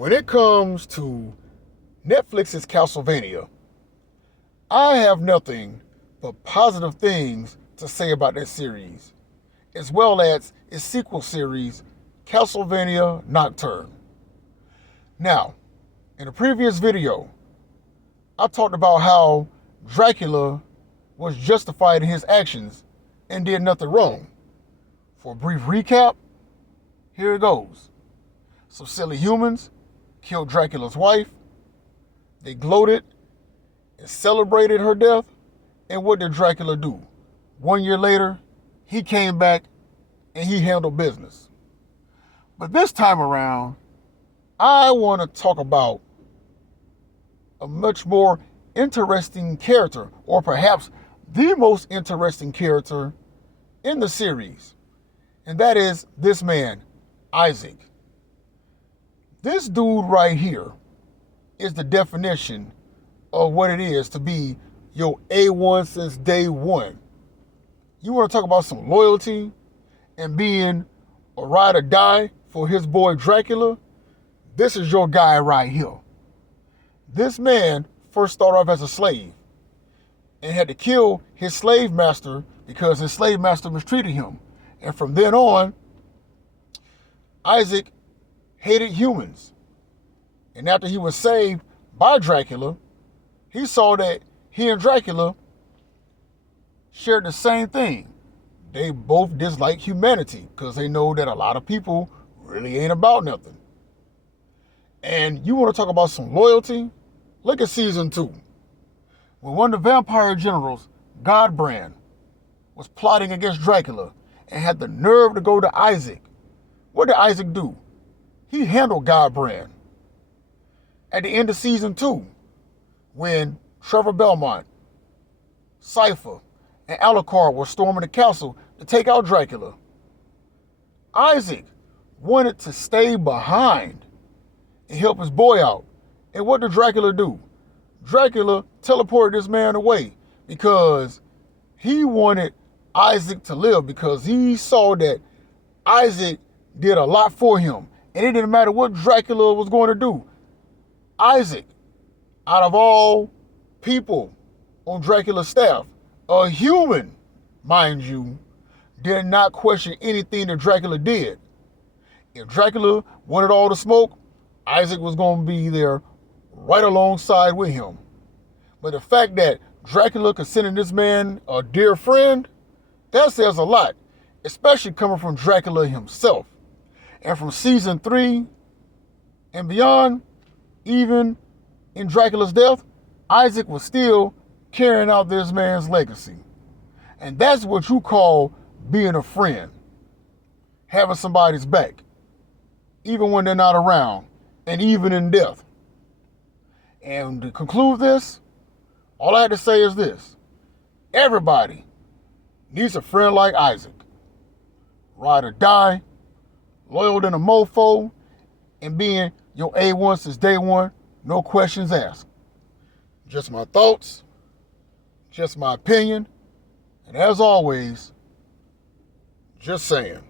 when it comes to Netflix's Castlevania, I have nothing but positive things to say about that series, as well as its sequel series, Castlevania Nocturne. Now, in a previous video, I talked about how Dracula was justified in his actions and did nothing wrong. For a brief recap, here it goes. Some silly humans killed Dracula's wife. They gloated and celebrated her death. And what did Dracula do? 1 year later, he came back and he handled business. But this time around, I want to talk about a much more interesting character, or perhaps the most interesting character in the series. And that is this man, Isaac. This dude right here is the definition of what it is to be your A1 since day one. You want to talk about some loyalty and being a ride or die for his boy Dracula? This is your guy right here. This man first started off as a slave and had to kill his slave master because his slave master mistreated him. And from then on, Isaac hated humans. And after he was saved by Dracula, he saw that he and Dracula shared the same thing. They both dislike humanity because they know that a lot of people really ain't about nothing. And you want to talk about some loyalty? Look at season 2. When one of the vampire generals, Godbrand, was plotting against Dracula and had the nerve to go to Isaac, what did Isaac do? He handled Godbrand. At the end of season 2, when Trevor Belmont, Cypher, and Alucard were storming the castle to take out Dracula, Isaac wanted to stay behind and help his boy out. And what did Dracula do? Dracula teleported this man away because he wanted Isaac to live, because he saw that Isaac did a lot for him. And it didn't matter what Dracula was going to do. Isaac, out of all people on Dracula's staff, a human, mind you, did not question anything that Dracula did. If Dracula wanted all the smoke, Isaac was going to be there right alongside with him. But the fact that Dracula considered this man a dear friend, that says a lot, especially coming from Dracula himself. And from season 3 and beyond, even in Dracula's death, Isaac was still carrying out this man's legacy. And that's what you call being a friend. Having somebody's back, even when they're not around, and even in death. And to conclude this, all I had to say is this. Everybody needs a friend like Isaac. Ride or die, loyal than a mofo, and being your A1 since day one, no questions asked. Just my thoughts, just my opinion, and as always, just saying.